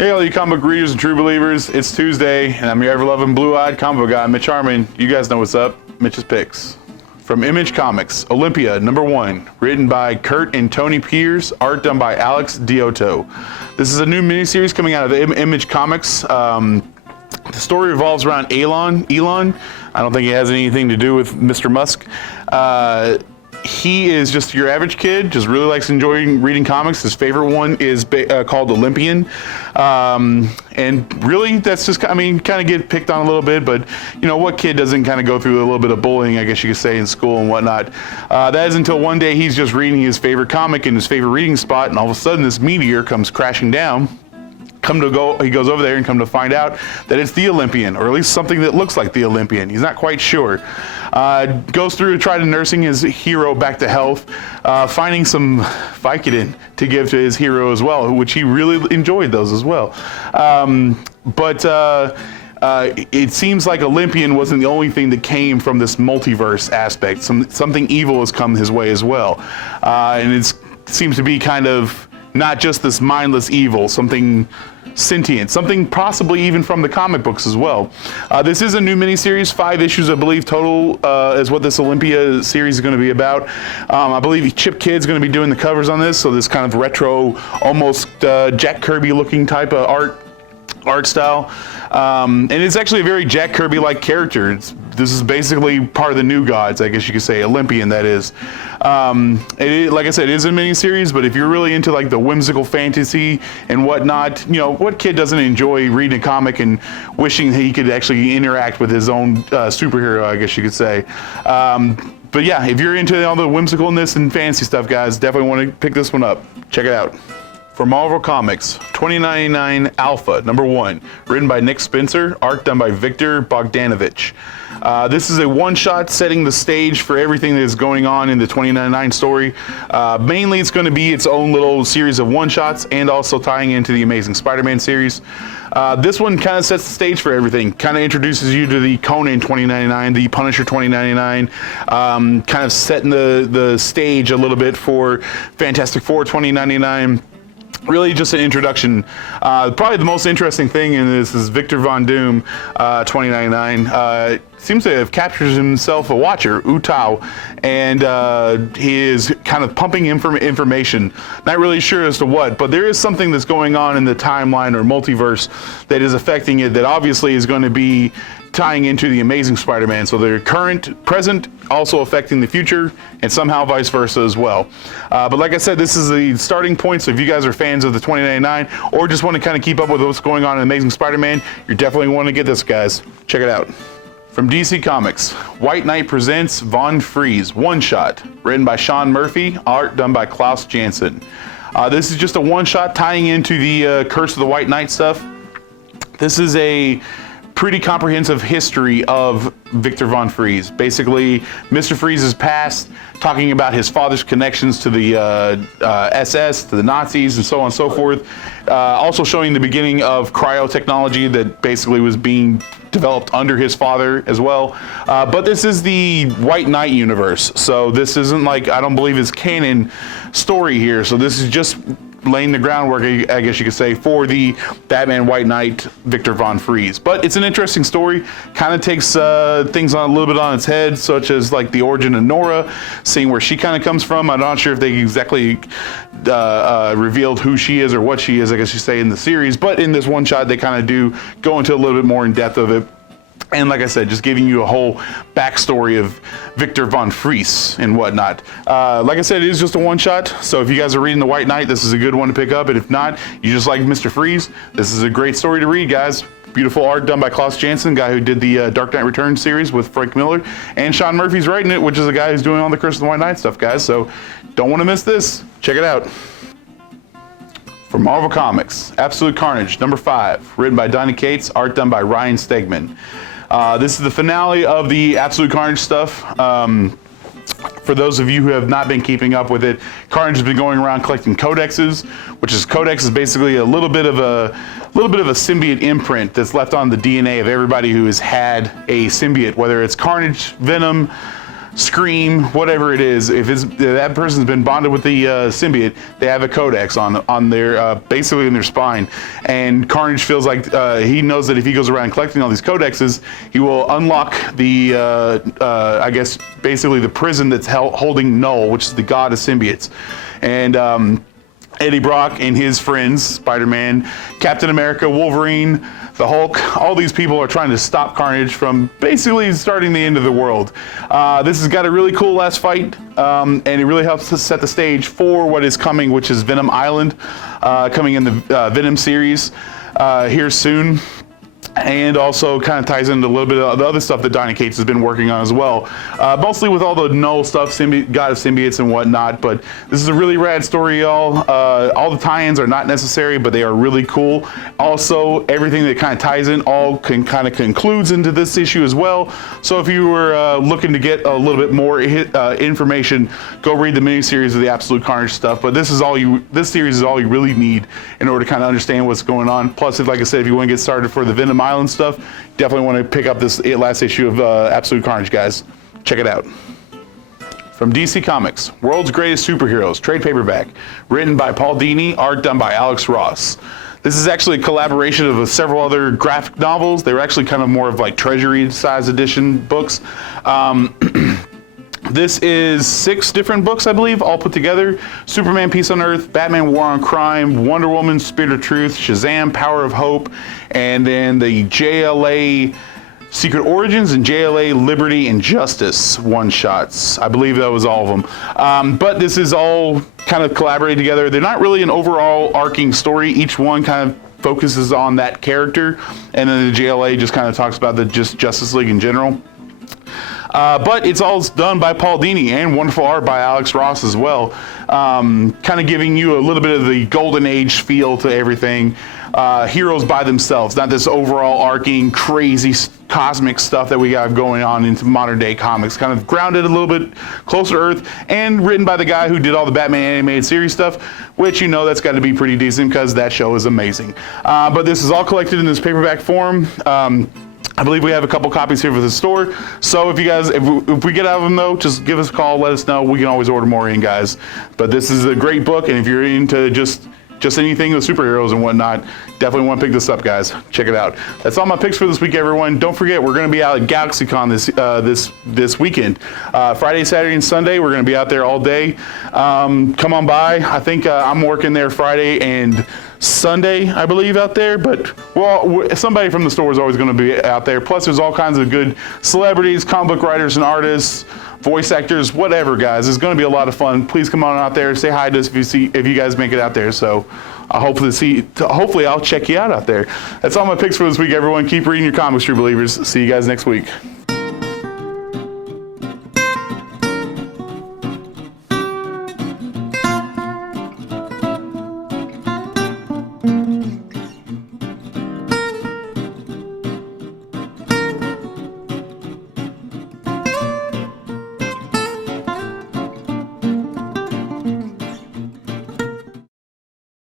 Hey, all you comic book readers and true believers, it's Tuesday, and I'm your ever-loving blue-eyed comic book guy, Mitch Harmon. You guys know what's up. Mitch's Picks. From Image Comics, Olympia, #1, written by Kurt and Tony Peters, art done by Alex Diotto. This is a new miniseries coming out of Image Comics. The story revolves around Elon. I don't think it has anything to do with Mr. Musk. He is just your average kid, just really likes enjoying reading comics. His favorite one is called Olympian. And really, that's just, kind of get picked on a little bit, but you know, what kid doesn't kind of go through a little bit of bullying, I guess you could say, in school and whatnot. That is until one day he's just reading his favorite comic in his favorite reading spot, and all of a sudden this meteor comes crashing down. He goes over there and come to find out that it's the Olympian, or at least something that looks like the Olympian. He's not quite sure. Goes through to try to nursing his hero back to health, finding some Vicodin to give to his hero as well, which he really enjoyed those as well. It seems like Olympian wasn't the only thing that came from this multiverse aspect. Something evil has come his way as well. And it seems to be kind of not just this mindless evil, something sentient, something possibly even from the comic books as well. This is a new miniseries, 5 issues, I believe, total is what this Olympia series is going to be about. I believe Chip Kidd's going to be doing the covers on this, so this kind of retro, almost Jack Kirby looking type of art style. And it's actually a very Jack Kirby-like character. This is basically part of the New Gods, I guess you could say, Olympian, that is. Like I said, it is a miniseries, but if you're really into like the whimsical fantasy and whatnot, you know, what kid doesn't enjoy reading a comic and wishing that he could actually interact with his own superhero, I guess you could say. But yeah, if you're into all the whimsicalness and fantasy stuff, guys, definitely want to pick this one up. Check it out. For Marvel Comics, 2099 Alpha, #1, written by Nick Spencer, art done by Victor Bogdanovich. This is a one-shot setting the stage for everything that is going on in the 2099 story. Mainly it's going to be its own little series of one-shots and also tying into the Amazing Spider-Man series. This one kind of sets the stage for everything, kind of introduces you to the Conan 2099, the Punisher 2099, kind of setting the stage a little bit for Fantastic Four 2099. Really just an introduction. Probably the most interesting thing in this is Victor Von Doom 2099. Seems to have captured himself a watcher, Utao, and he is kind of pumping information. Not really sure as to what, but there is something that's going on in the timeline or multiverse that is affecting it that obviously is going to be tying into the Amazing Spider-Man. So their current, present, also affecting the future, and somehow vice versa as well. But like I said, this is the starting point, so if you guys are fans of the 2099 or just want to kind of keep up with what's going on in Amazing Spider-Man, you're definitely want to get this, guys. Check it out. From DC Comics, White Knight presents Von Freeze, one-shot, written by Sean Murphy, art done by Klaus Janson. This is just a one-shot tying into the Curse of the White Knight stuff. This is a pretty comprehensive history of Victor Von Freeze. Basically, Mr. Freeze's past, talking about his father's connections to the SS, to the Nazis, and so on and so forth. Also showing the beginning of cryo technology that basically was being developed under his father as well. But this is the White Knight universe, so this isn't like, I don't believe it's canon story here, so this is just laying the groundwork, I guess you could say, for the Batman White Knight Victor Von Freeze. But it's an interesting story, kind of takes things on a little bit on its head, such as like the origin of Nora, seeing where she kind of comes from. I'm not sure if they exactly revealed who she is or what she is, I guess you say, in the series, but in this one shot they kind of do go into a little bit more in depth of it. And like I said, just giving you a whole backstory of Victor Von Freeze and whatnot. Like I said, it is just a one-shot, so if you guys are reading The White Knight, this is a good one to pick up. And if not, you just like Mr. Freeze, this is a great story to read, guys. Beautiful art done by Klaus Janson, guy who did the Dark Knight Returns series with Frank Miller. And Sean Murphy's writing it, which is the guy who's doing all the Curse of the White Knight stuff, guys. So don't want to miss this. Check it out. For Marvel Comics, Absolute Carnage, #5, written by Donny Cates, art done by Ryan Stegman. This is the finale of the Absolute Carnage stuff. For those of you who have not been keeping up with it, Carnage has been going around collecting codexes, codex is basically a little bit of a symbiote imprint that's left on the DNA of everybody who has had a symbiote, whether it's Carnage, Venom, Scream, whatever it is, if that person's been bonded with the symbiote, they have a codex on their basically in their spine, and Carnage feels like he knows that if he goes around collecting all these codexes, he will unlock the I guess basically the prison that's holding Null, which is the god of symbiotes, and Eddie Brock and his friends, Spider-Man, Captain America, Wolverine, the Hulk, all these people are trying to stop Carnage from basically starting the end of the world. This has got a really cool last fight, and it really helps to set the stage for what is coming, which is Venom Island, coming in the Venom series here soon. And also kind of ties into a little bit of the other stuff that Donny Cates has been working on as well. Mostly with all the Null stuff, God of Symbiotes and whatnot, but this is a really rad story, y'all. All the tie-ins are not necessary, but they are really cool. Also, everything that kind of ties in all kind of concludes into this issue as well. So if you were looking to get a little bit more information, go read the miniseries of the Absolute Carnage stuff. But this series is all you really need in order to kind of understand what's going on. Plus, like I said, if you want to get started for the Venom Island stuff, definitely want to pick up this last issue of Absolute Carnage, guys. Check it out. From DC Comics, World's Greatest Superheroes, trade paperback, written by Paul Dini, art done by Alex Ross. This is actually a collaboration of several other graphic novels. They were actually kind of more of like treasury size edition books. This is 6 different books, I believe, all put together. Superman, Peace on Earth, Batman, War on Crime, Wonder Woman, Spirit of Truth, Shazam, Power of Hope, and then the JLA Secret Origins and JLA Liberty and Justice one-shots. I believe that was all of them. But this is all kind of collaborated together. They're not really an overall arcing story. Each one kind of focuses on that character, and then the JLA just kind of talks about the Justice League in general. But it's all done by Paul Dini and wonderful art by Alex Ross as well. Kind of giving you a little bit of the golden age feel to everything. Heroes by themselves, not this overall arcing, crazy cosmic stuff that we got going on into modern day comics. Kind of grounded a little bit closer to Earth, and written by the guy who did all the Batman animated series stuff, which you know that's got to be pretty decent because that show is amazing. But this is all collected in this paperback form. I believe we have a couple copies here for the store. So if you guys, if we get out of them though, just give us a call, let us know. We can always order more in, guys. But this is a great book, and if you're into just anything with superheroes and whatnot, definitely want to pick this up, guys. Check it out. That's all my picks for this week, everyone. Don't forget, we're going to be out at GalaxyCon this weekend. Friday, Saturday, and Sunday, we're going to be out there all day. Come on by. I think I'm working there Friday and Sunday, I believe, out there, but well, somebody from the store is always going to be out there. Plus, there's all kinds of good celebrities, comic book writers and artists, voice actors, whatever, guys. It's going to be a lot of fun. Please come on out there, say hi to us if you guys make it out there. So hopefully I'll check you out there. That's all my picks for this week, everyone. Keep reading your comics, true believers. See you guys next week.